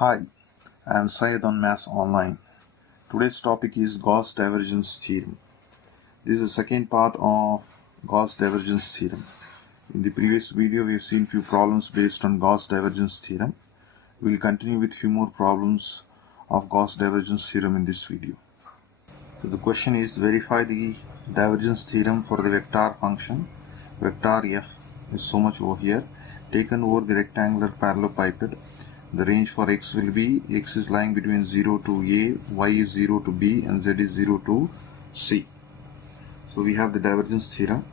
Hi, I am Syed on Maths Online. Today's topic is Gauss divergence theorem. This is the second part of Gauss divergence theorem. In the previous video, we have seen few problems based on Gauss divergence theorem. We will continue with few more problems of Gauss divergence theorem in this video. So the question is, verify the divergence theorem for the vector function. Vector f is so much over here, taken over the rectangular parallelepiped. The range for x will be, x is lying between 0 to a, y is 0 to b, and z is 0 to c. So we have the divergence theorem.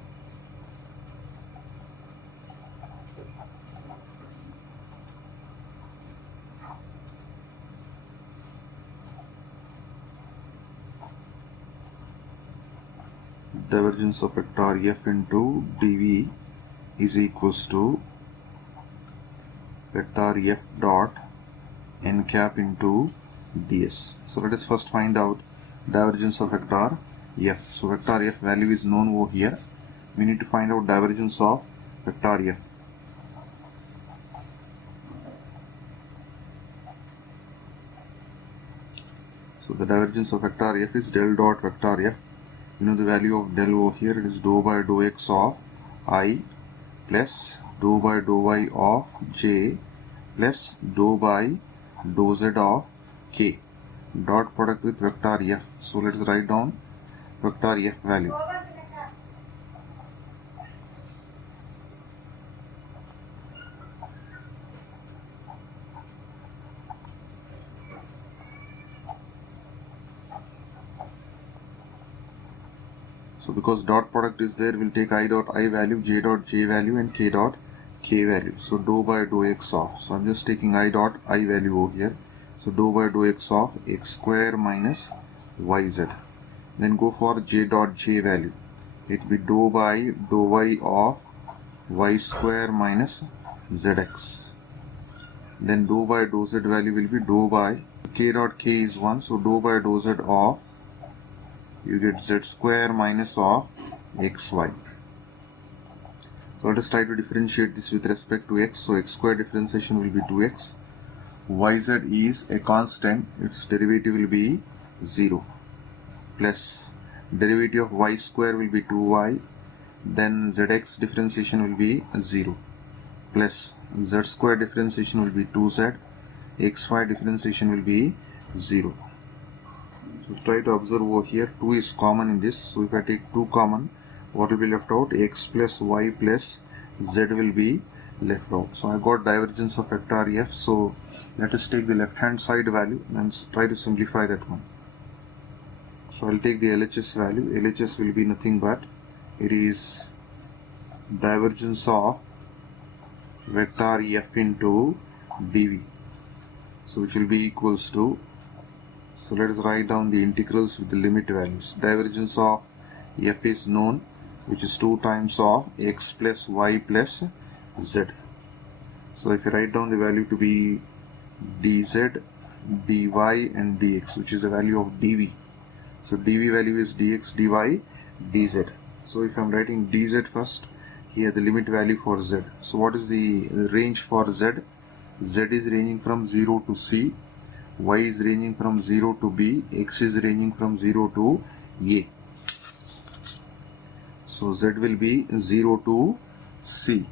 Divergence of vector f into dv is equals to vector f dot n cap into ds. So let us first find out divergence of vector f. So vector f value is known over here. We need to find out divergence of vector f. So the divergence of vector f is del dot vector f. You know the value of del over here, it is dou by dou x of I plus dou by dou y of j plus dou by dou z of k, dot product with vector f. So let's write down vector f value. So because dot product is there, we'll take I dot I value, j dot j value, and k dot k value. So dou by dou x of, so I'm just taking I dot I value over here. So dou by dou x of x square minus yz. Then go for j dot j value. It will be dou by dou y of y square minus zx. Then dou by dou z value will be dou by k dot k is 1. So dou by dou z of, you get z square minus of xy. So let us try to differentiate this with respect to x. So x square differentiation will be 2x. Yz is a constant, its derivative will be 0. Plus derivative of y square will be 2y. Then zx differentiation will be 0. Plus z square differentiation will be 2z. xy differentiation will be 0. So try to observe over here, 2 is common in this. So if I take 2 common, what will be left out? X plus y plus z will be left out. So I got divergence of vector f. So let us take the left hand side value and try to simplify that one. So I'll take the LHS value. LHS will be nothing but, it is divergence of vector f into dv. So which will be equals to, so let us write down the integrals with the limit values. Divergence of f is known, which is 2 times of x plus y plus z. So if you write down the value to be dz, dy and dx, which is the value of dv. So dv value is dx, dy, dz. So if I am writing dz first, here the limit value for z. So what is the range for z? Z is ranging from 0 to c, y is ranging from 0 to b, x is ranging from 0 to a. So z will be 0 to c,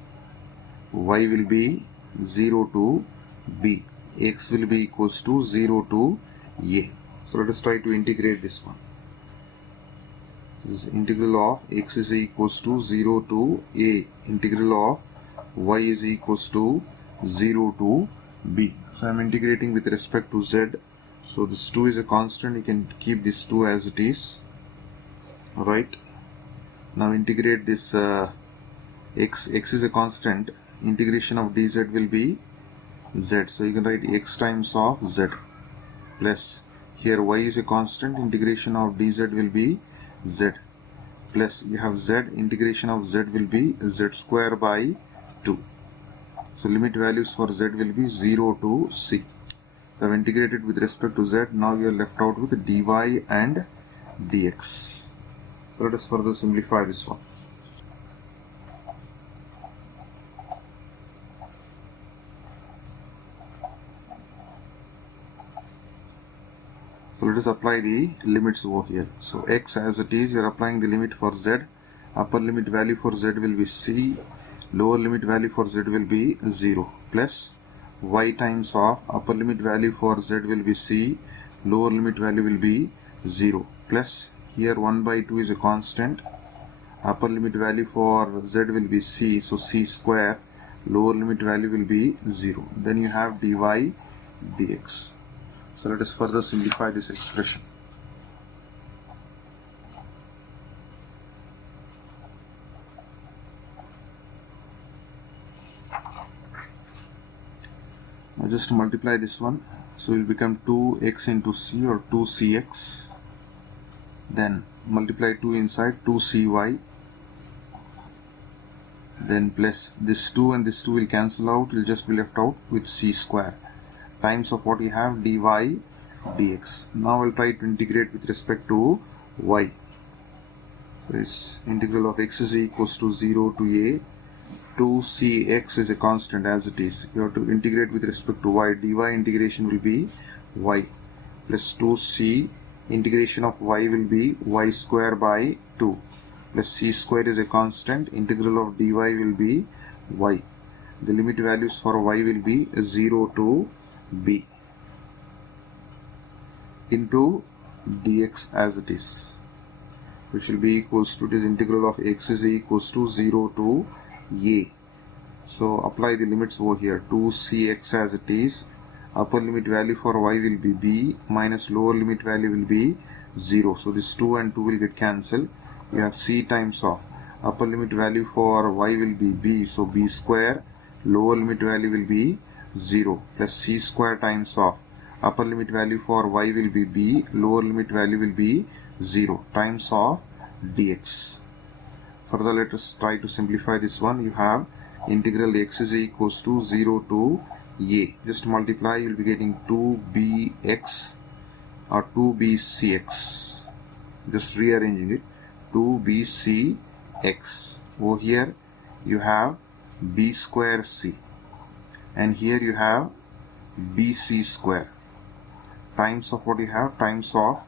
y will be 0 to b, x will be equals to 0 to a. So let us try to integrate this one. This is integral of x is equals to 0 to a, integral of y is equals to 0 to b. So I am integrating with respect to z. So this 2 is a constant, you can keep this 2 as it is. Alright. Now integrate this x is a constant, integration of dz will be z. So you can write x times of z plus, here y is a constant, integration of dz will be z, plus you have z, integration of z will be z square by 2. So limit values for z will be 0 to c. So I have integrated with respect to z. Now we are left out with dy and dx. So let us further simplify this one. So let us apply the limits over here. So x as it is, you are applying the limit for z. Upper limit value for z will be c, lower limit value for z will be 0, plus y times of upper limit value for z will be c, lower limit value will be 0, plus here 1 by 2 is a constant, upper limit value for z will be c, so c square, lower limit value will be 0. Then you have dy dx. So let us further simplify this expression. Now just multiply this one, so it will become 2x into c or 2cx, then multiply 2 inside, 2cy, then plus this 2 and this 2 will cancel out, it will just be left out with c square, times of what we have, dy dx. Now I will try to integrate with respect to y. So this integral of x is equals to 0 to a, 2cx is a constant as it is. You have to integrate with respect to y. dy integration will be y, plus 2c integration of y will be y square by 2, plus c square is a constant, integral of dy will be y. The limit values for y will be 0 to b into dx as it is, which will be equals to this integral of x is equals to 0 to a. So apply the limits over here, 2cx as it is, upper limit value for y will be b, minus lower limit value will be 0. So this 2 and 2 will get cancelled. You have c times of upper limit value for y will be b, so b square, lower limit value will be 0, plus c square times of upper limit value for y will be b, lower limit value will be 0, times of dx. Further, let us try to simplify this one. You have integral x is equals to 0 to a. Just multiply, you will be getting 2bx or 2bcx. Just rearranging it, 2bcx. Over here you have b square c, and here you have bc square, times of what you have, times of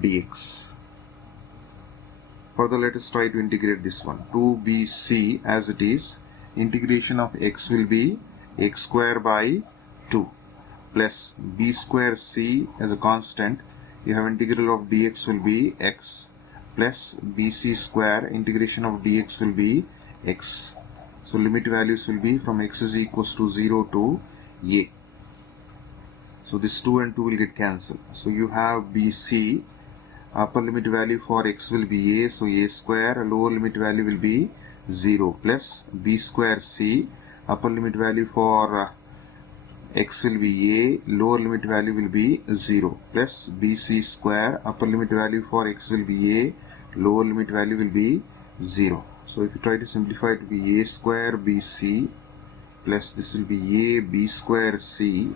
dx. Further, let us try to integrate this one. 2bc as it is, integration of x will be x square by 2, plus b square c as a constant, you have integral of dx will be x, plus bc square, integration of dx will be x. So limit values will be from x is equals to 0 to a. So this 2 and 2 will get cancelled. So you have bc, upper limit value for x will be a, so a square, lower limit value will be 0, plus b square c, upper limit value for x will be a, lower limit value will be 0, plus bc square, upper limit value for x will be a, lower limit value will be 0. So if you try to simplify, it will be a square bc, plus this will be a b square c,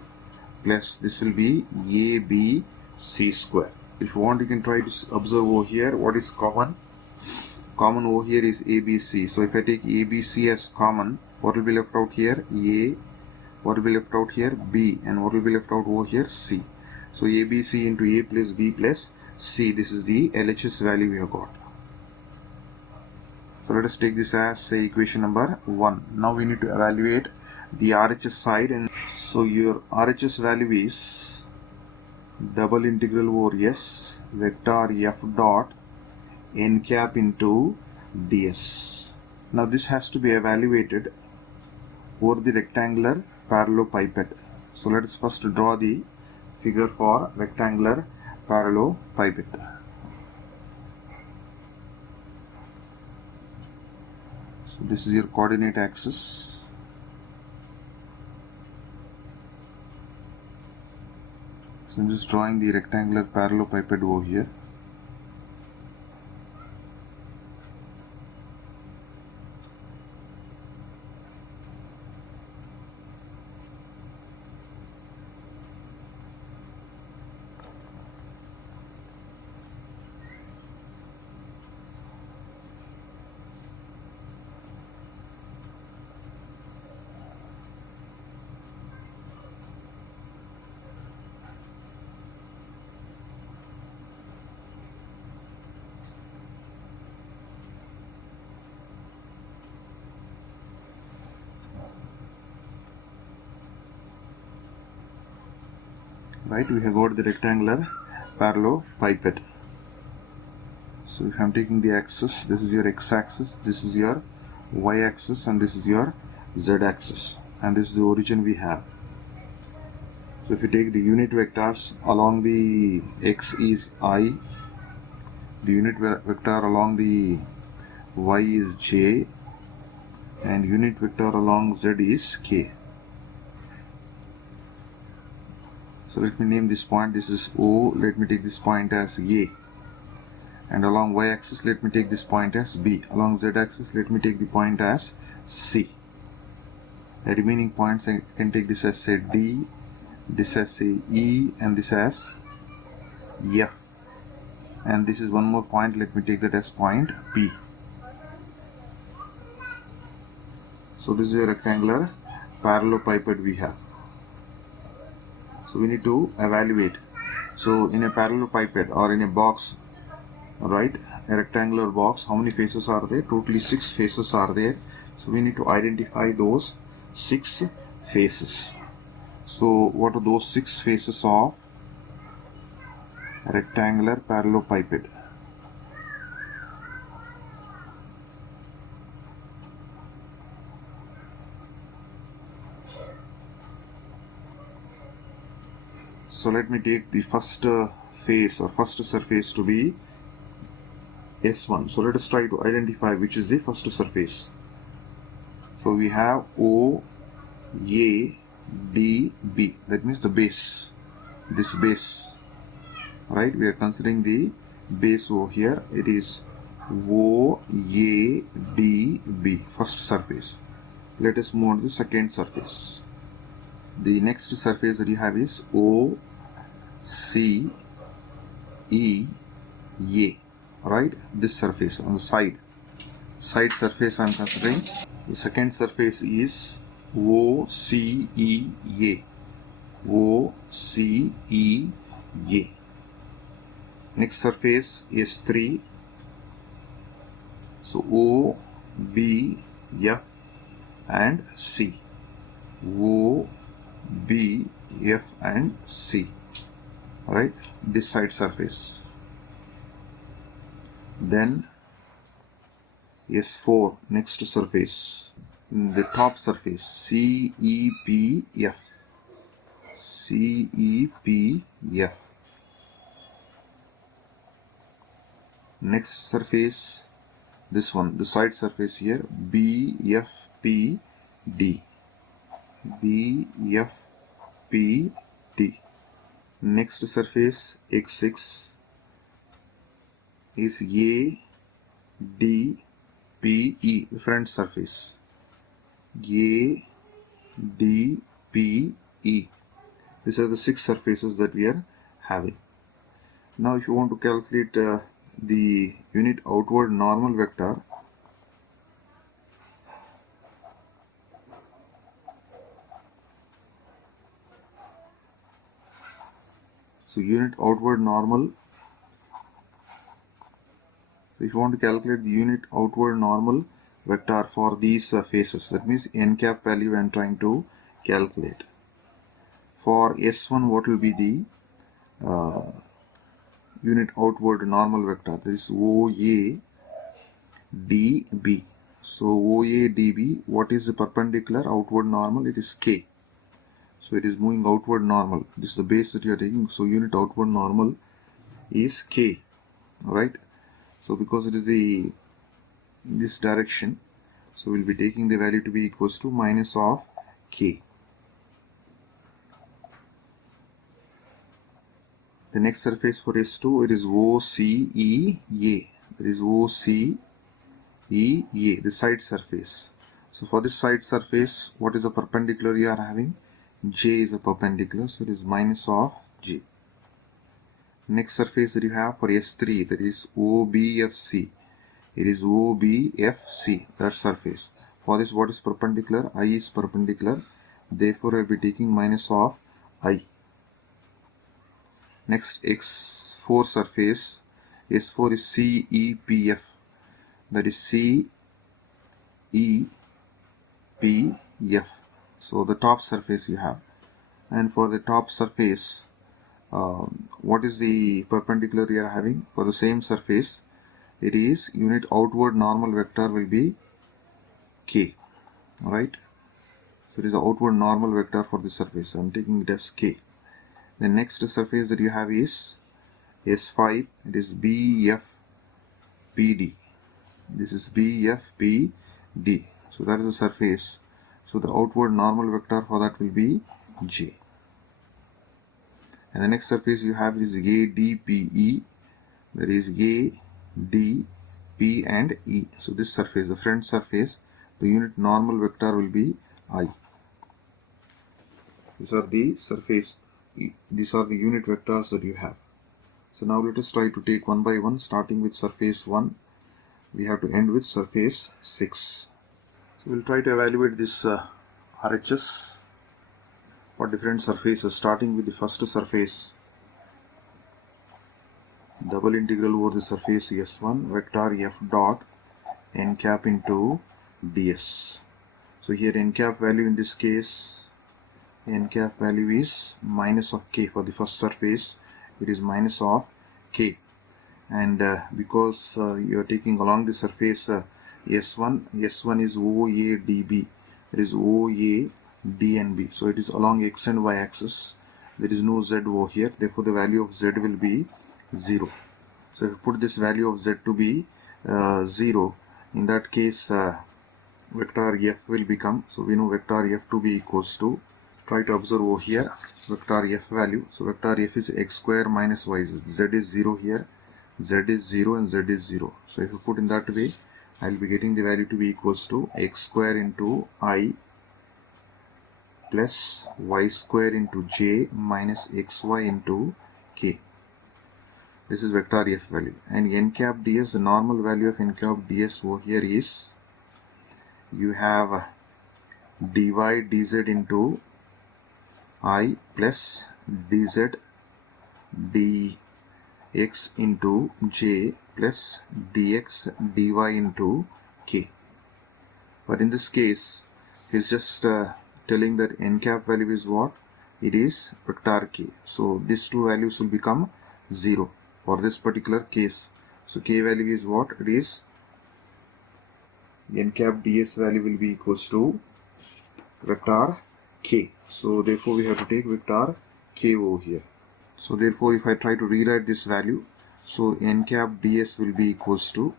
plus this will be a b c square. If you want, you can try to observe over here what is common. Common over here is ABC. So if I take ABC as common, what will be left out here? A. What will be left out here? B. And what will be left out over here? C. So ABC into A plus B plus C. This is the LHS value we have got. So let us take this as say equation number 1. Now we need to evaluate the RHS side, and so your RHS value is double integral over S vector f dot n cap into ds. Now this has to be evaluated over the rectangular parallelepiped. So let us first draw the figure for rectangular parallelepiped. So this is your coordinate axis. So I'm just drawing the rectangular parallelepiped over here. right? We have got the rectangular parallelepiped. So if I'm taking the axis, this is your x-axis, this is your y-axis, and this is your z-axis, and this is the origin we have. So if you take the unit vectors along the x is I, the unit vector along the y is j, and unit vector along z is k. So let me name this point, this is O, let me take this point as A, and along y-axis let me take this point as B, along z-axis let me take the point as C. The remaining points I can take this as say D, this as say E, and this as F, and this is one more point, let me take that as point P. So this is a rectangular parallelepiped we have. So we need to evaluate. So in a parallelepiped or in a box, right, a rectangular box, how many faces are there? Totally 6 faces are there. So we need to identify those 6 faces. So what are those 6 faces of a rectangular parallelepiped? So let me take the first face or first surface to be S1. So let us try to identify which is the first surface. So we have O, A, D, B. That means the base. This base, right? We are considering the base over here. It is O, A, D, B. First surface. Let us move on to the second surface. The next surface that you have is O, C, E, A. Right? This surface on the side surface I am considering. The second surface is O, C, E, A. O, C, E, A. Next surface is 3. So O, B, F, and C. O, B, F, and C. Right? This side surface. Then S4, next surface, the top surface, C, E, P, F. C, E, P, F. Next surface, this one, the side surface here, B, F, P, D. B, F, P, D. Next surface, X6, is A, D, P, E, the front surface. A, D, P, E. These are the 6 surfaces that we are having. Now if you want to calculate the unit outward normal vector, so unit outward normal, so if you want to calculate the unit outward normal vector for these faces, that means n cap value I am trying to calculate. For S1, what will be the unit outward normal vector? This is OA DB. So OA DB, what is the perpendicular outward normal? It is K. So it is moving outward normal. This is the base that you are taking. So unit outward normal is K, right? So because it is in this direction, so we'll be taking the value to be equals to minus of K. The next surface for S2, it is OCEA. That is OCEA, the side surface. So for this side surface, what is the perpendicular you are having? J is a perpendicular, so it is minus of J. Next surface that you have for S3, that is OBFC. It is OBFC, that surface. For this, what is perpendicular? I is perpendicular. Therefore, I will be taking minus of I. Next, X4 surface. S4 is CEPF. That is CEPF. So the top surface you have. And for the top surface, what is the perpendicular we are having for the same surface? It is unit outward normal vector will be k, right? So it is the outward normal vector for the surface. I am taking it as k. The next surface that you have is S5. It is BFPD. This is BFPD. So that is the surface. So the outward normal vector for that will be J. And the next surface you have is ADPE. There is A, D, P and E. So this surface, the front surface, the unit normal vector will be I. These are the surface, these are the unit vectors that you have. So now let us try to take one by one, starting with surface 1. We have to end with surface 6. So we will try to evaluate this RHS for different surfaces, starting with the first surface. Double integral over the surface S1, vector F dot n cap into ds. So here n cap value in this case, n cap value is minus of k. For the first surface it is minus of k, and because you are taking along the surface S1 is OADB, it is OADNB, so it is along x and y axis. There is no z over here, therefore the value of z will be 0. So if you put this value of z to be 0, in that case vector f will become, so we know vector f to be equals to, try to observe over here vector f value. So vector f is x square minus yz. Z is 0 here, z is 0 and z is 0. So if you put in that way, I will be getting the value to be equals to x square into I plus y square into j minus xy into k. This is vector f value. And n cap ds, the normal value of n cap ds over here is, you have dy dz into I plus dz dx into j plus dx dy into k. But in this case, he's just telling that n cap value is what? It is vector k. So these two values will become 0 for this particular case. So k value is what? It is n cap ds value will be equals to vector k. So therefore we have to take vector k over here. So therefore if I try to rewrite this value, so n cap ds will be equals to,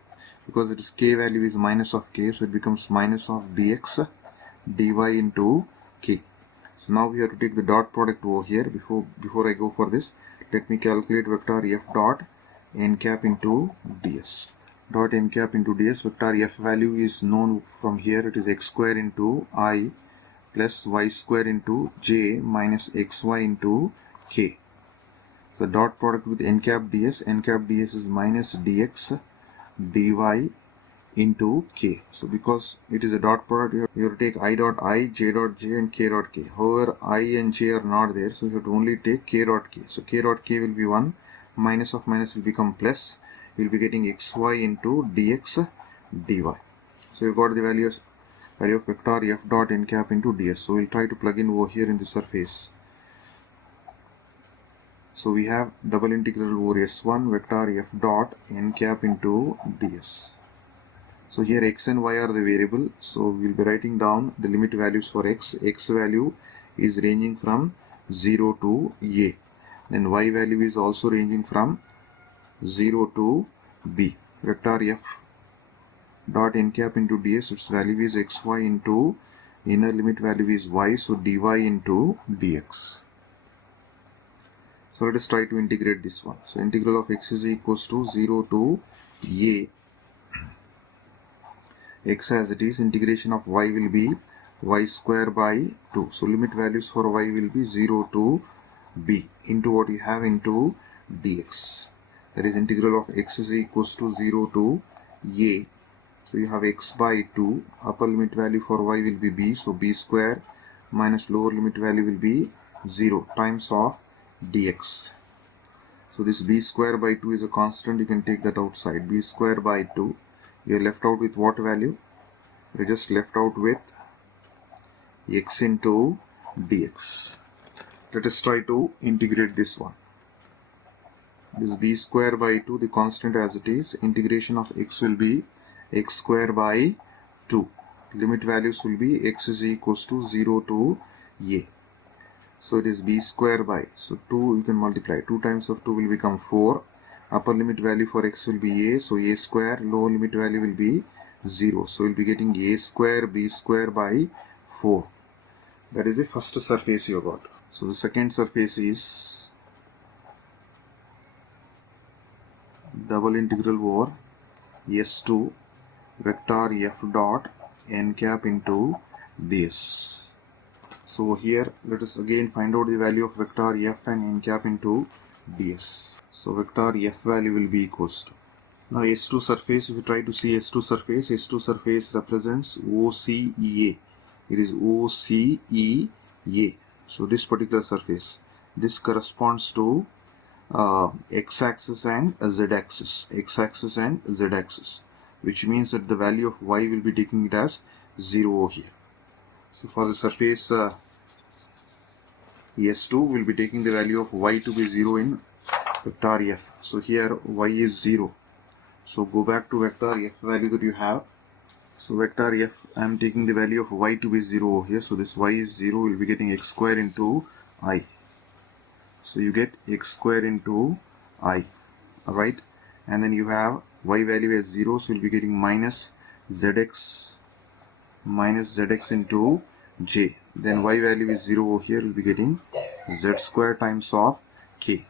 because it is k value is minus of k, so it becomes minus of dx dy into k. So now we have to take the dot product over here. Before I go for this, let me calculate vector f dot n cap into ds. Dot n cap into ds, vector f value is known from here. It is x square into I plus y square into j minus xy into k. So dot product with n cap ds is minus dx dy into k. So because it is a dot product, you have to take I dot I, j dot j and k dot k. However, I and j are not there, so you have to only take k dot k. So k dot k will be 1, minus of minus will become plus. You will be getting xy into dx dy. So you got the value of vector f dot n cap into ds. So we'll try to plug in over here in the surface. So we have double integral over S1 vector f dot n cap into ds. So here x and y are the variable, so we'll be writing down the limit values for x. X value is ranging from 0 to a. Then y value is also ranging from 0 to b. Vector f dot n cap into ds, its value is xy into inner limit value is y, so dy into dx. So let us try to integrate this one. So integral of x is equals to 0 to a x as it is. Integration of y will be y square by 2. So limit values for y will be 0 to b into what you have into dx. That is integral of x is equals to 0 to a. So you have x by 2. Upper limit value for y will be b. So b square minus lower limit value will be 0 times of dx. So this b square by 2 is a constant. You can take that outside. B square by 2. You are left out with what value? You are just left out with x into dx. Let us try to integrate this one. This b square by 2, the constant as it is. Integration of x will be x square by 2. Limit values will be x is equals to 0 to a. So it is b square by, so 2 you can multiply. 2 times of 2 will become 4. Upper limit value for x will be a, so a square. Lower limit value will be 0. So we'll be getting a square b square by 4. That is the first surface you got. So the second surface is double integral over S2 vector f dot n cap into this. So here let us again find out the value of vector f and n cap into ds. So vector f value will be equals to, now S2 surface, if you try to see S2 surface represents OCEA. It is OCEA. So this particular surface, this corresponds to x-axis and z-axis, which means that the value of y will be taking it as 0 over here. So for the surface S2, we'll be taking the value of y to be 0 in vector f. So here y is 0. So go back to vector f value that you have. So vector f, I am taking the value of y to be 0 over here. So this y is 0, we'll be getting x square into I. So you get x square into I, alright, and then you have y value as 0, so you'll be getting minus zx into j. Then y value is 0 over here, you'll be getting z square times of k.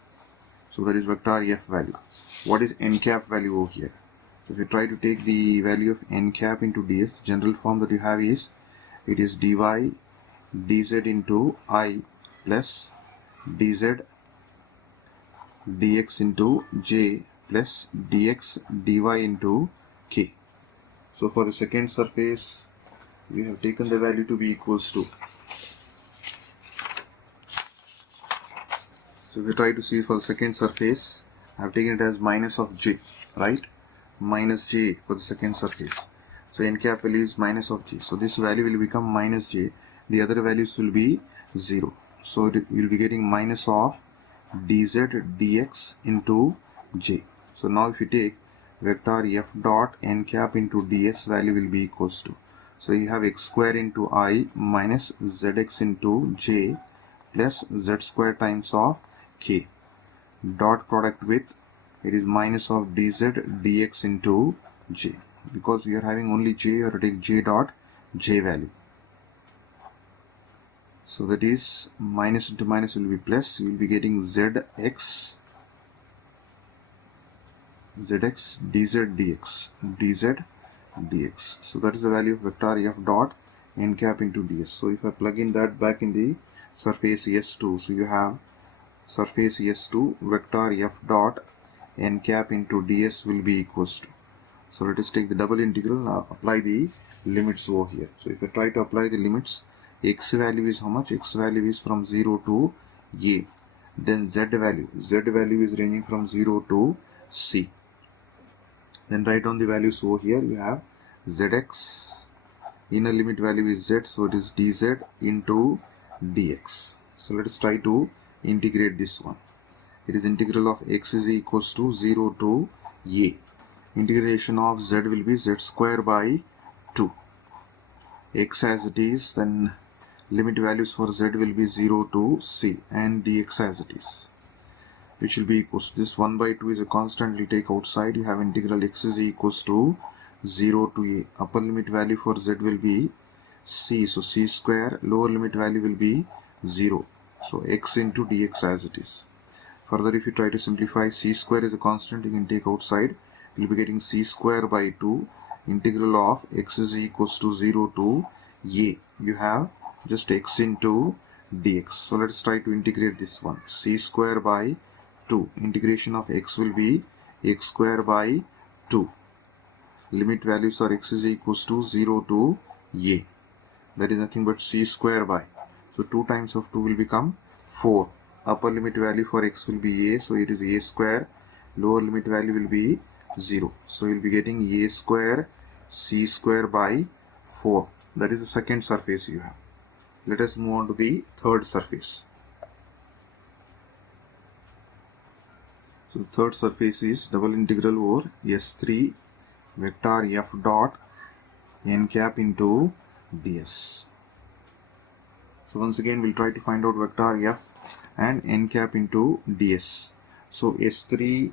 So that is vector f value. What is n cap value over here? So if you try to take the value of n cap into ds, general form that you have is, it is dy dz into I plus dz dx into j plus dx dy into k. So for the second surface, we have taken the value to be equals to, so if you try to see for the second surface, I have taken it as minus of j, right? Minus j for the second surface. So n cap value is minus of j. So this value will become minus j. The other values will be 0. So you will be getting minus of dz dx into j. So now if you take vector f dot n cap into ds, value will be equals to, so you have x square into I minus zx into j plus z square times of k. Dot product with, it is minus of dz dx into j. Because we are having only j, you have to take j dot j value. So that is minus into minus will be plus. You will be getting zx dz dx. So that is the value of vector f dot n cap into ds. So if I plug in that back in the surface S2, so you have surface S2 vector f dot n cap into ds will be equals to, so let us take the double integral, now apply the limits over here. So if I try to apply the limits, x value is how much? X value is from 0 to a. Then z value is ranging from 0 to c. Then write down the values over here. You have zx, inner limit value is z, so it is dz into dx. So let us try to integrate this one. It is integral of x is equals to 0 to a. Integration of z will be z square by 2. X as it is, then limit values for z will be 0 to c, and dx as it is, which will be equals to, this 1 by 2 is a constant, we take outside. You have integral x is equals to 0 to a. Upper limit value for z will be c, so c square. Lower limit value will be 0, so x into dx as it is. Further, if you try to simplify, c square is a constant, you can take outside. You will be getting c square by 2. Integral of x is equals to 0 to a. You have just x into dx. So let's try to integrate this one. C square by 2. Integration of x will be x square by 2. Limit values are x is equals to 0 to a. That is nothing but c square by. So 2 times of 2 will become 4. Upper limit value for x will be a, so it is a square. Lower limit value will be 0. So you will be getting a square c square by 4. That is the second surface you have. Let us move on to the third surface. So the third surface is double integral over S3 vector f dot n cap into ds. So once again we'll try to find out vector f and n cap into ds. So S3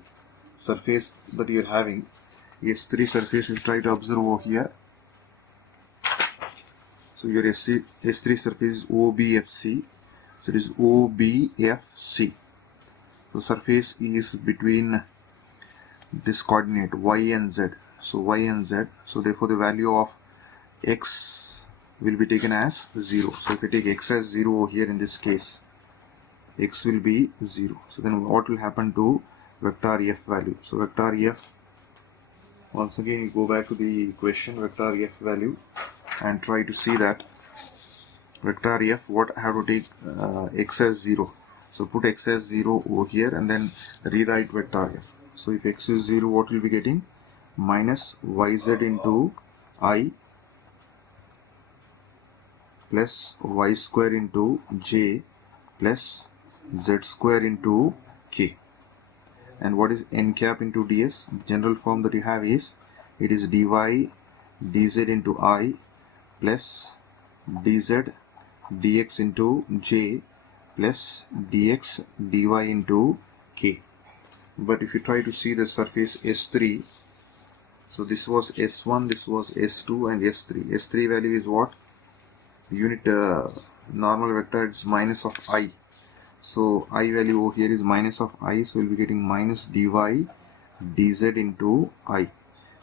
surface that you are having, S3 surface, we'll try to observe over here. So your S3 surface is OBFC. So it is OBFC. So surface is between this coordinate y and z. So y and z. So therefore the value of x will be taken as 0. So if we take x as 0 over here in this case, x will be 0. So then what will happen to vector f value? So vector f, once again you go back to the question, vector f value, and try to see that vector f, what I have to take x as 0. So put x as 0 over here and then rewrite vector f. So if x is 0, what will be getting? Minus yz into I plus y square into j plus z square into k. And what is n cap into ds? The general form that you have is, it is dy dz into I plus dz dx into j plus dx dy into k. But if you try to see the surface S3, so this was S1, this was S2 and S3. S3 value is what? Unit normal vector is minus of I. So I value over here is minus of I, so we'll be getting minus dy dz into I,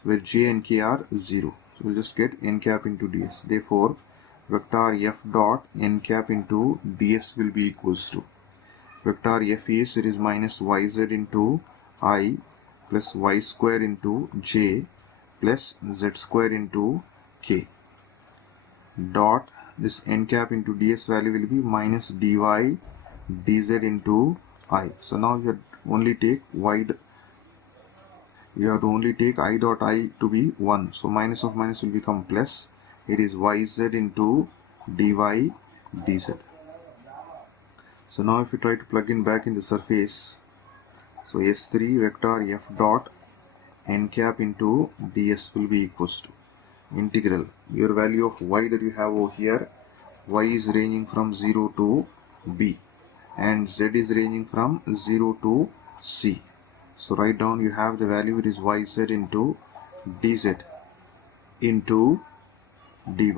where j and k are 0. So we'll just get n cap into ds. Therefore vector f dot n cap into ds will be equals to, vector f is, it is minus yz into I plus y square into j plus z square into k dot, this n cap into ds value will be minus dy dz into I. So now you have only take you have to only take I dot I to be 1. So minus of minus will become plus. It is yz into dy dz. So now if you try to plug in back in the surface, so S3 vector f dot n cap into ds will be equals to integral, your value of y that you have over here, y is ranging from 0 to b and z is ranging from 0 to c. So write down, you have the value, it is yz into dz into dy,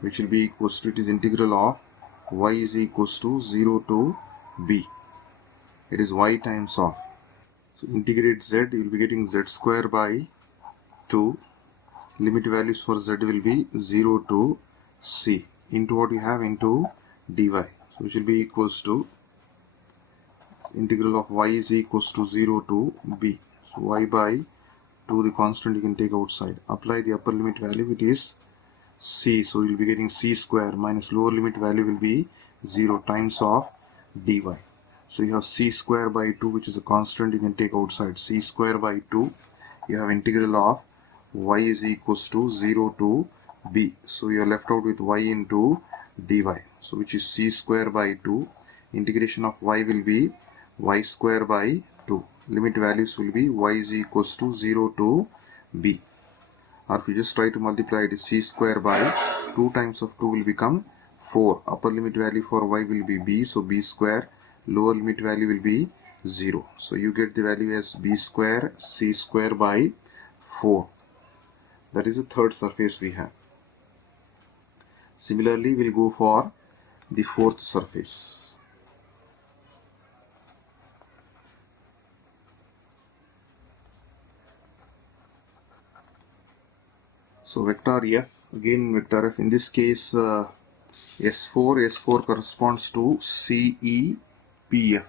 which will be equals to, it is integral of y is equals to 0 to b. It is y times of, so integrate z, you will be getting z square by 2. Limit values for z will be 0 to c into what you have into dy. So which will be equals to integral of y is equals to 0 to b. So y by 2, the constant you can take outside. Apply the upper limit value, it is c. So you will be getting c square minus lower limit value will be 0 times of dy. So you have c square by 2, which is a constant you can take outside. C square by 2, you have integral of y is equals to 0 to b. So you are left out with y into dy. So which is c square by 2. Integration of y will be y square by 2. Limit values will be y is equals to 0 to b. Or if you just try to multiply, it is c square by 2 times of 2 will become 4. Upper limit value for y will be b, so b square. Lower limit value will be 0. So you get the value as b square c square by 4. That is the third surface we have. Similarly, we'll go for the fourth surface. So vector f, again vector f, in this case S4 corresponds to CE PF.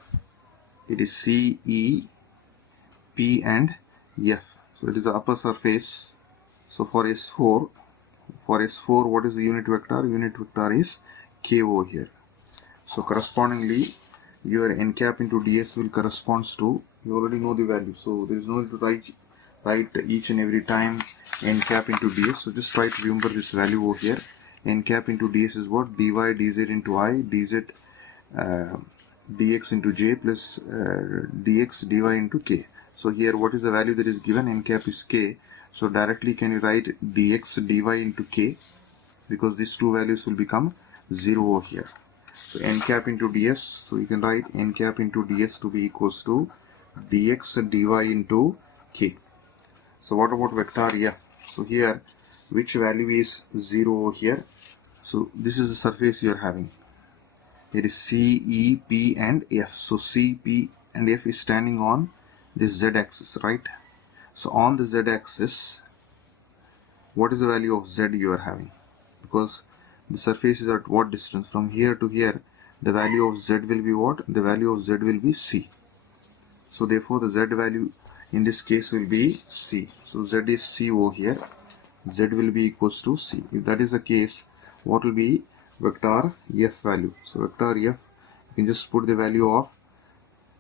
It is CE, P and F. So it is the upper surface. So for S4, what is the unit vector? Unit vector is K over here. So correspondingly, your n cap into ds will corresponds to, you already know the value. So there is no need to write each and every time n cap into ds. So just try to remember this value over here. N cap into ds is what? Dy dz into I, dz dx into j plus dx dy into k. So here what is the value that is given? N cap is k. So directly can you write dx dy into k, because these two values will become 0 over here. So n cap into ds, so you can write n cap into ds to be equals to dx dy into k. So what about vector f? So here which value is 0 over here? So this is the surface you are having. It is C, E, P and F. So C, P and F is standing on this Z axis, right? So on the Z axis, what is the value of Z you are having? Because the surface is at what distance? From here to here, the value of Z will be what? The value of Z will be C. So therefore the Z value in this case will be C. So Z is C over here. Z will be equals to C. If that is the case, what will be vector F value? So vector F, you can just put the value of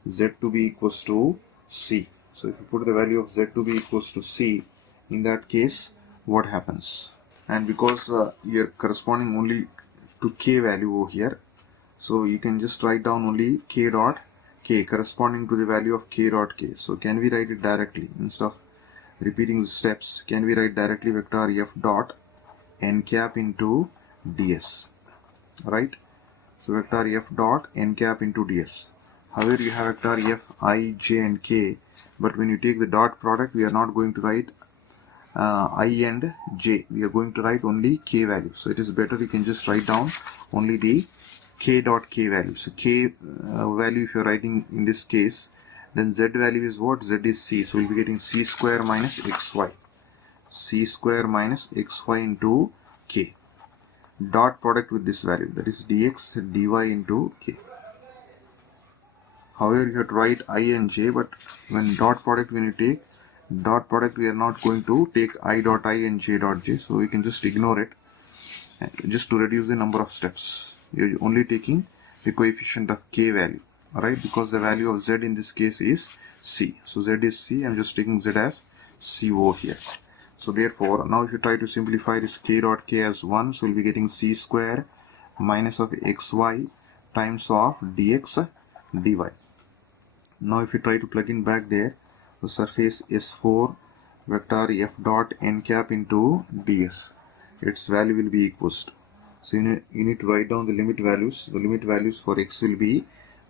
Z to be equals to C. So if you put the value of Z to be equals to C, in that case, what happens? And because you are corresponding only to K value over here, so you can just write down only K dot K corresponding to the value of K dot K. So can we write it directly instead of repeating the steps? Can we write directly vector F dot n cap into ds, right? So vector F dot n cap into ds. However, you have vector F, I, J and K, but when you take the dot product, we are not going to write I and J. We are going to write only K value. So it is better you can just write down only the K dot K value. So K value, if you are writing in this case, then Z value is what? Z is C. So we'll be getting C square minus XY. C square minus XY into K. Dot product with this value, that is dx dy into k. However, you have to write I and j, but when dot product, when you take dot product, we are not going to take I dot I and j dot j, so we can just ignore it just to reduce the number of steps. You're only taking the coefficient of k value, alright, because the value of z in this case is c. So z is c, I'm just taking z as c over here. So therefore, now if you try to simplify this k dot k as 1, so we'll be getting c square minus of xy times of dx dy. Now if you try to plug in back there, the surface S4 vector f dot n cap into ds, its value will be equals to. So you need to write down the limit values. The limit values for x will be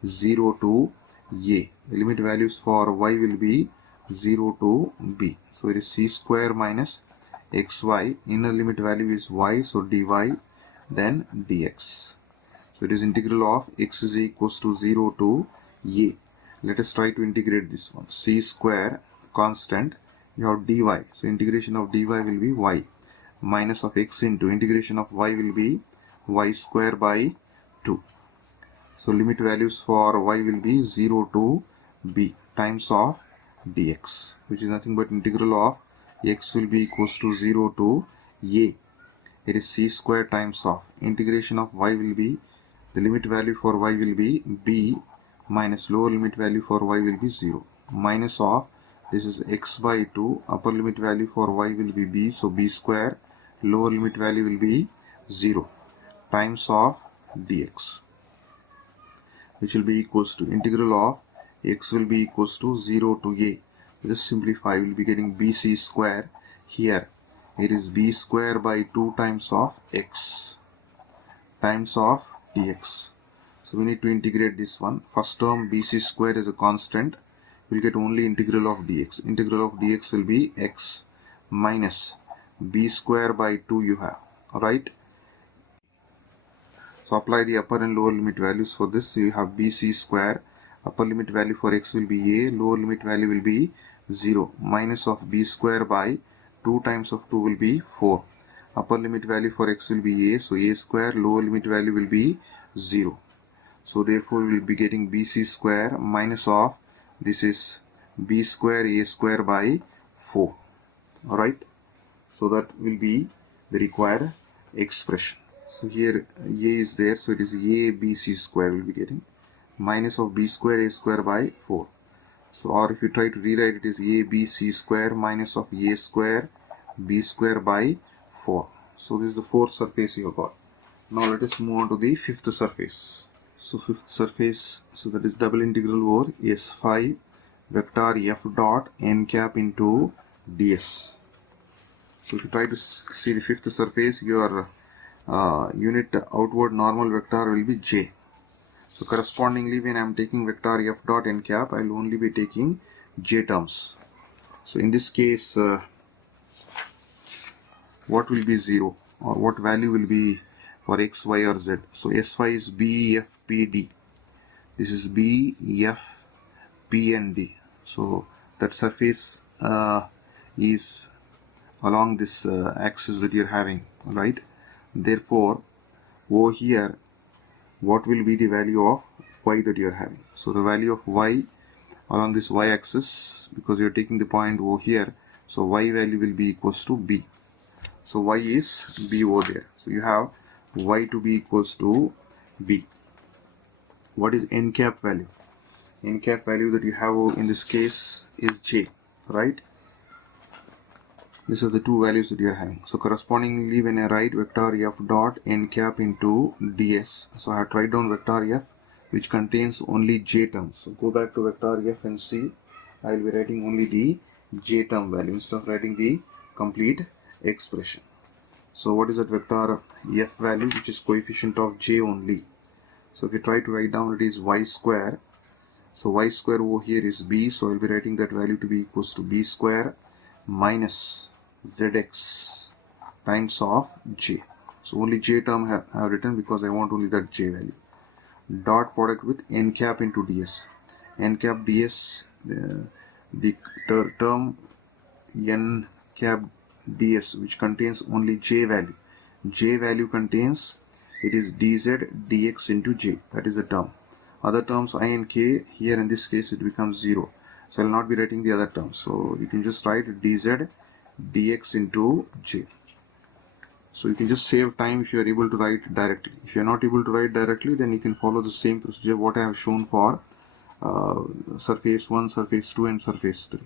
0 to a. The limit values for y will be 0 to b. So it is c square minus xy. Inner limit value is y, so dy, then dx. So it is integral of x is equals to 0 to a. Let us try to integrate this one. C square constant, you have dy. So integration of dy will be y minus of x into integration of y will be y square by 2. So limit values for y will be 0 to b times of dx, which is nothing but integral of x will be equals to 0 to a. It is c square times of integration of y will be, the limit value for y will be b minus lower limit value for y will be 0 minus of, this is x by 2, upper limit value for y will be b, so b square, lower limit value will be 0 times of dx, which will be equals to integral of x will be equals to 0 to a. Just simplify, we will be getting bc square. Here it is b square by 2 times of x times of dx. So we need to integrate this one. First term bc square is a constant. We will get only integral of dx. Integral of dx will be x minus b square by 2 you have. Alright. So apply the upper and lower limit values for this. So you have bc square. Upper limit value for x will be a. Lower limit value will be 0. Minus of b square by 2 times of 2 will be 4. Upper limit value for x will be a. So a square. Lower limit value will be 0. So therefore we will be getting bc square minus of, this is b square a square by 4. Alright. So that will be the required expression. So here a is there, so it is a bc square will be getting minus of b square a square by 4. So or if you try to rewrite it is a bc square minus of a square b square by 4. So this is the fourth surface you have got. Now let us move on to the fifth surface. So fifth surface, so that is double integral over S5 vector f dot n cap into ds. So if you try to see the fifth surface, your unit outward normal vector will be j. So correspondingly, when I am taking vector f dot n cap, I will only be taking j terms. So in this case, what will be 0 or what value will be for x, y or z? So S5 is B, F, P, D. This is B, F, P and D. So that surface is along this axis that you're having, right? Therefore, over here, what will be the value of y that you're having? So the value of y along this y axis, because you're taking the point over here, so y value will be equals to b. So y is b over there. So you have y to be equals to b. What is n cap value? N cap value that you have in this case is j, right? These are the two values that you are having. So correspondingly, when I write vector f dot n cap into ds, so I have to write down vector f which contains only j terms. So go back to vector f and see, I will be writing only the j term value instead of writing the complete expression. So what is that vector f value, which is coefficient of j only? So if you try to write down, it is y square. So y square over here is b, so I will be writing that value to be equals to b square minus zx times of j. So only j term I have written because I want only that j value. Dot product with n cap into ds. N cap ds, the term n cap ds which contains only j value. J value contains, it is dz dx into j, that is the term. Other terms I and k, here in this case it becomes 0. So I will not be writing the other terms. So you can just write dz dx into j. So you can just save time if you are able to write directly. If you are not able to write directly, then you can follow the same procedure what I have shown for surface 1, surface 2 and surface 3.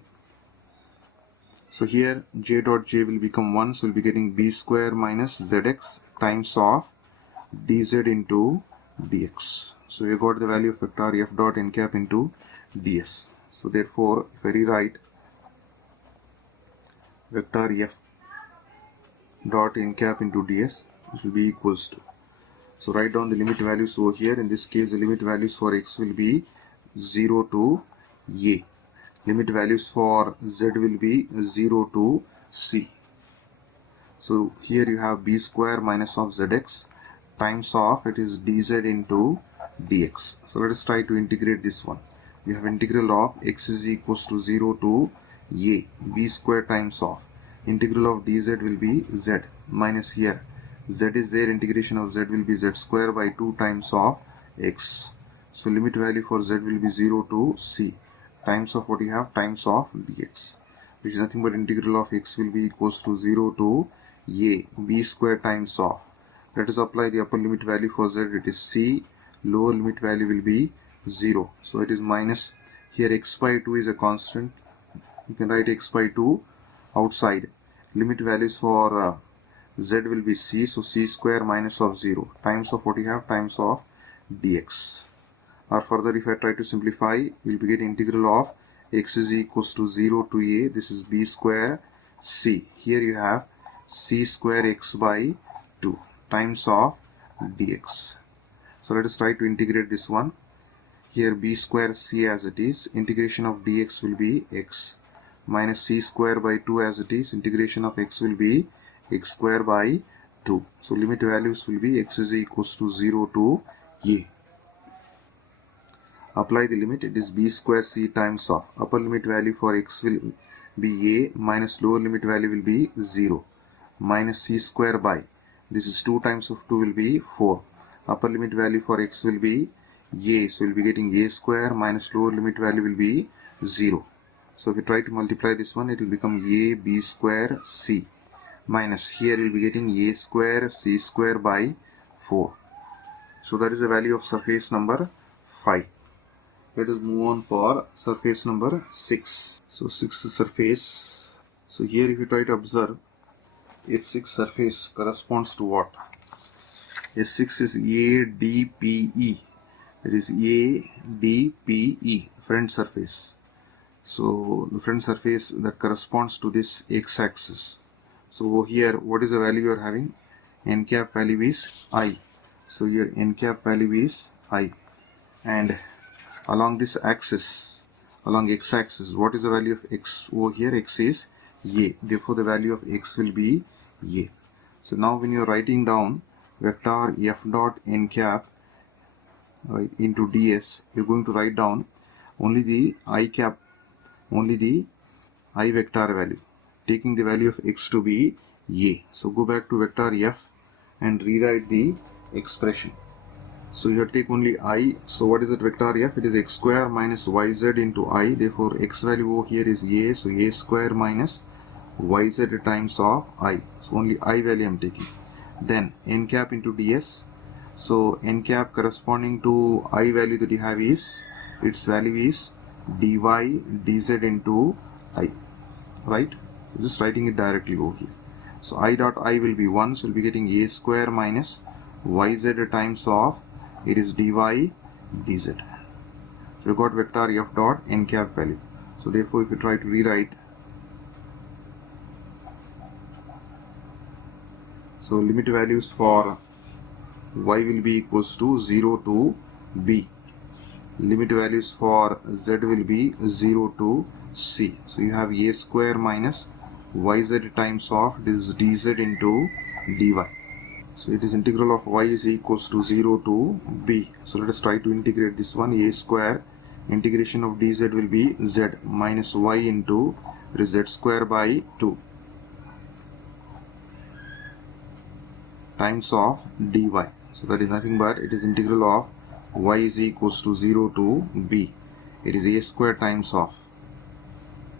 So here j dot j will become 1, so we'll be getting b square minus zx times of dz into dx. So you got the value of vector f dot n cap into ds. So therefore, if I rewrite vector f dot n cap into ds, this will be equals to, so write down the limit values over here. In this case, the limit values for x will be 0 to a. Limit values for z will be 0 to c. So here you have b square minus of zx times of, it is dz into dx. So let us try to integrate this one. We have integral of x is equals to 0 to a, b square times of, integral of dz will be z minus here z is there, integration of z will be z square by 2 times of x. So limit value for z will be 0 to c times of what you have, times of dx, which is nothing but integral of x will be equals to 0 to a, b square times of, let us apply the upper limit value for z, it is c, lower limit value will be 0, so it is minus, here x by 2 is a constant, you can write x by 2 outside. Limit values for z will be c, so c square minus of 0 times of what you have, times of dx. Or further, if I try to simplify, you will be getting integral of x is equals to 0 to a, this is b square c, here you have c square x by 2 times of dx. So let us try to integrate this one. Here b square c as it is, integration of dx will be x, minus c square by 2 as it is, integration of x will be x square by 2. So limit values will be x is equals to 0 to a. Apply the limit, it is b square c times of, upper limit value for x will be a minus lower limit value will be 0, minus c square by, this is 2 times of 2 will be 4. Upper limit value for x will be a, so we'll be getting a square minus lower limit value will be 0. So if you try to multiply this one, it will become a b square c minus, here we'll be getting a square c square by 4. So that is the value of surface number 5. Let us move on for surface number 6. So sixth surface. So here if you try to observe, S6 surface corresponds to what? S6 is ADPE. It is ADPE, front surface. So the front surface that corresponds to this x-axis. So here, what is the value you are having? N cap value is I. So here n cap value is I. And along this axis, along x-axis, what is the value of x over here? X is A. Therefore, the value of x will be A. So now when you are writing down vector f dot n cap into ds, you're going to write down only the I cap, only the I vector value, taking the value of x to be A. So go back to vector f and rewrite the expression. So you have to take only I. So what is that vector f? It is x square minus yz into I. Therefore x value over here is A. So A square minus yz times of I. So only I value I am taking. Then n cap into ds. So n cap corresponding to I value that you have is, its value is dy dz into I. Right? Just writing it directly over here. So I dot I will be 1. So we'll be getting A square minus yz times of, it is dy dz. So we got vector f dot n cap value. So therefore if you try to rewrite, so limit values for y will be equals to 0 to b. Limit values for z will be 0 to c. So you have a square minus yz times of this dz into dy. So it is integral of y is equals to 0 to b. So let us try to integrate this one. A square integration of dz will be z minus y into z square by 2 times of dy. So that is nothing but it is integral of y is equals to 0 to b. It is a square times of.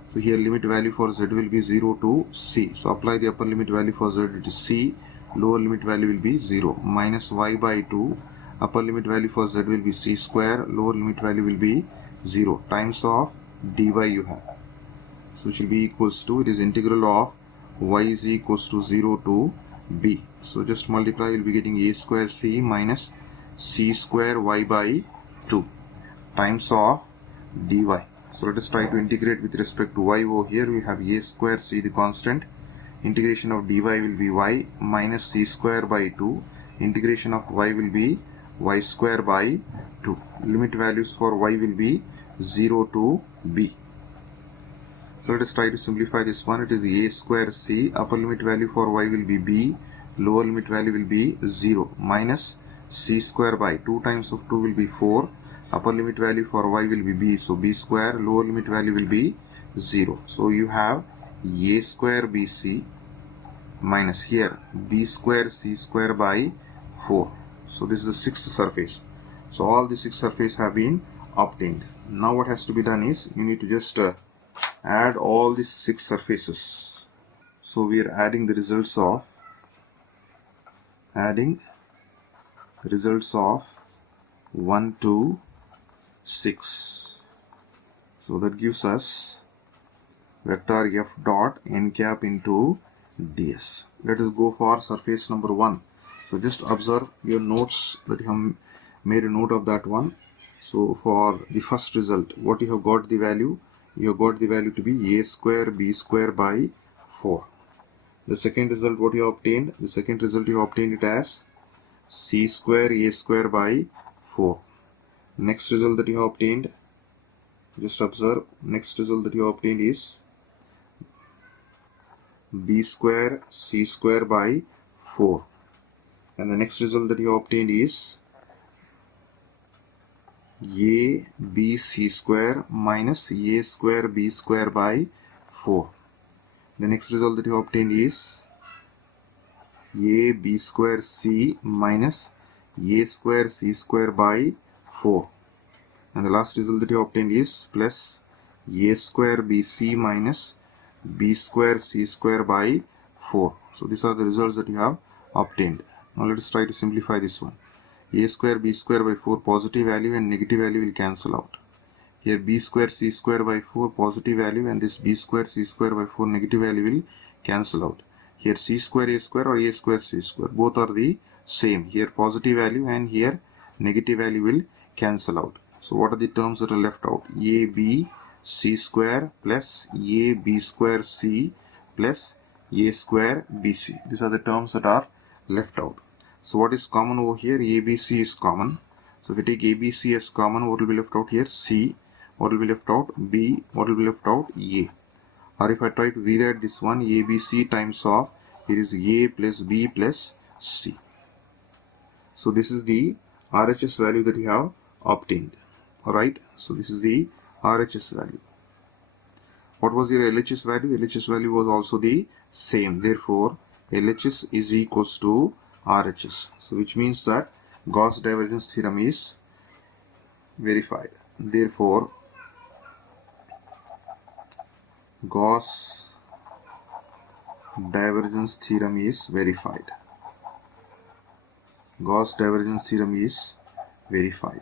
So here limit value for z will be 0 to c. So apply the upper limit value for z, it is c. Lower limit value will be 0 minus y by 2. Upper limit value for z will be c square. Lower limit value will be 0 times of dy you have. So it will be equals to, it is integral of y is equals to 0 to b. So just multiply, you will be getting a square c minus c square y by 2 times of dy. So let us try to integrate with respect to y over here. We have a square c, the constant. Integration of dy will be y minus c square by 2. Integration of y will be y square by 2. Limit values for y will be 0 to b. So let us try to simplify this one. It is a square c. Upper limit value for y will be b. Lower limit value will be 0 minus c square by 2 times of 2 will be 4. Upper limit value for y will be b. So b square. Lower limit value will be 0. So you have a square bc minus here b square c square by 4. So this is the sixth surface. So all the 6 surfaces have been obtained. Now what has to be done is you need to just add all these 6 surfaces. So we are adding the results of 1 to 6. So that gives us vector f dot n cap into ds. Let us go for surface number 1. So just observe your notes that you have made a note of that one. So for the first result, what you have got the value? You have got the value to be a square b square by 4. The second result, what you have obtained? The second result you have obtained it as c square a square by 4. Next result that you have obtained, just observe, next result that you have obtained is b square c square by 4. And the next result that you have obtained is a b c square minus a square b square by 4. The next result that you have obtained is a b square c minus a square c square by 4. And the last result that you have obtained is plus a square bc minus b square c square by 4. So these are the results that you have obtained. Now let us try to simplify this one. A square b square by 4 positive value and negative value will cancel out. Here b square c square by 4 positive value and this b square c square by 4 negative value will cancel out. Here c square a square or a square c square, both are the same. Here positive value and here negative value will cancel out. So what are the terms that are left out? AB C square plus AB square C plus A square BC. These are the terms that are left out. So what is common over here? ABC is common. So if we take ABC as common, what will be left out here? C. What will be left out? B. What will be left out? A. Or if I try to rewrite this one, ABC times of, it is A plus B plus C. So this is the RHS value that we have obtained. Alright, so this is the RHS value. What was your LHS value? LHS value was also the same. Therefore, LHS is equals to RHS. So which means that Gauss divergence theorem is verified. Therefore, Gauss divergence theorem is verified. Gauss divergence theorem is verified.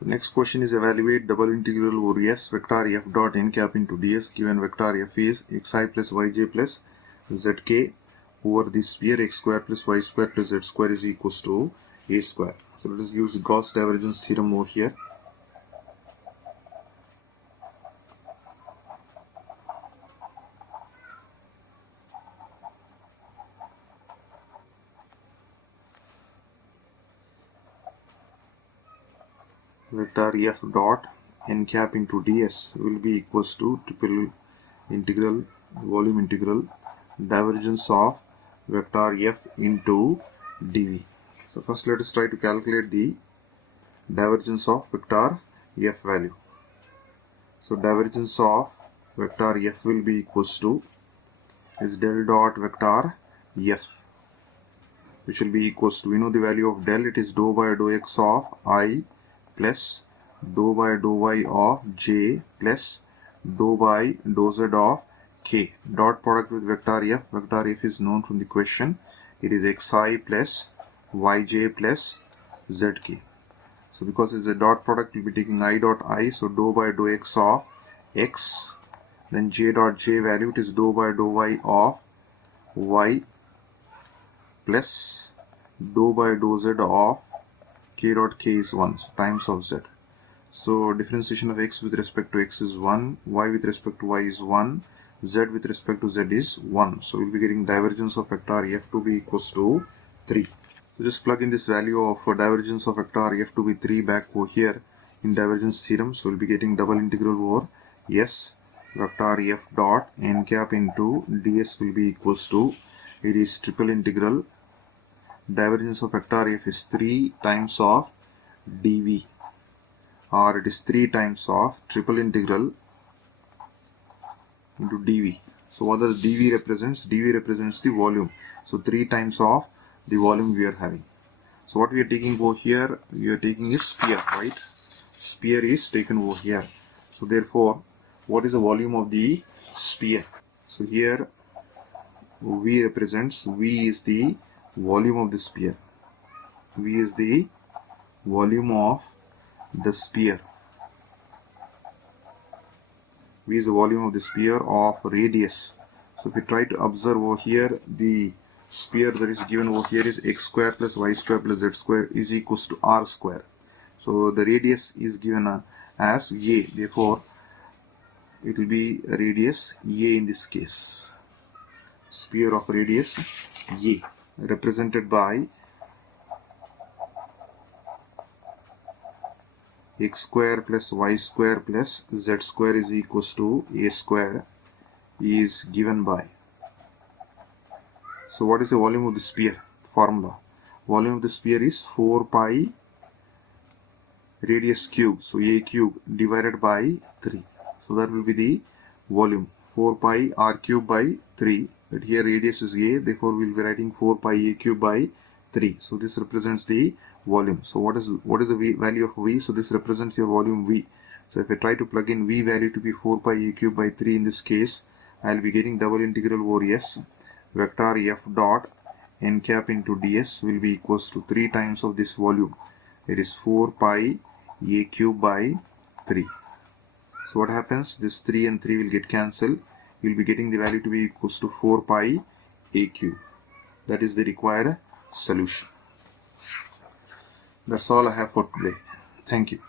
The next question is evaluate double integral over S vector f dot n cap into ds given vector f is xi plus yj plus zk over the sphere x square plus y square plus z square is equals to a square. So let us use the Gauss divergence theorem over here. Vector f dot n cap into ds will be equals to triple integral volume integral divergence of vector f into dv. So first let us try to calculate the divergence of vector f value. So divergence of vector f will be equals to is del dot vector f, which will be equals to, we know the value of del, it is dou by dou x of I plus dou by dou y of j plus dou by dou z of k. Dot product with vector f. Vector f is known from the question. It is xi plus yj plus zk. So because it's a dot product, we'll be taking I dot I. So dou by dou x of x. Then j dot j value, it is dou by dou y of y plus dou by dou z of k dot k is 1, so times of z. So differentiation of x with respect to x is 1, y with respect to y is 1, z with respect to z is 1. So we'll be getting divergence of vector f to be equals to 3. So just plug in this value of divergence of vector f to be 3 back over here in divergence theorem. So we'll be getting double integral over s vector f dot n cap into ds will be equals to, it is triple integral divergence of vector f is 3 times of dv, or it is 3 times of triple integral into dv. So what does dv represents? dv represents the volume. So 3 times of the volume we are having. So what we are taking over here, we are taking is sphere, right? Sphere is taken over here. So therefore, what is the volume of the sphere? So here v represents, v is the volume of the sphere. V is the volume of the sphere. V is the volume of the sphere of radius. So if we try to observe over here, the sphere that is given over here is x square plus y square plus z square is equals to r square. So the radius is given as a. Therefore, it will be radius a in this case. Sphere of radius a, represented by x square plus y square plus z square is equals to a square is given by. So what is the volume of the sphere? Formula. Volume of the sphere is 4 pi radius cube. So a cube divided by 3. So that will be the volume. 4 pi r cube by 3. But here radius is a. Therefore we will be writing 4 pi a cube by 3. So this represents the volume. So what is the value of v? So this represents your volume v. So if I try to plug in v value to be 4 pi a cube by 3 in this case, I will be getting double integral over s vector f dot n cap into ds will be equals to 3 times of this volume. It is 4 pi a cube by 3. So what happens? This 3 and 3 will get cancelled. You will be getting the value to be equals to 4 pi a cube. That is the required solution. That's all I have for today. Thank you.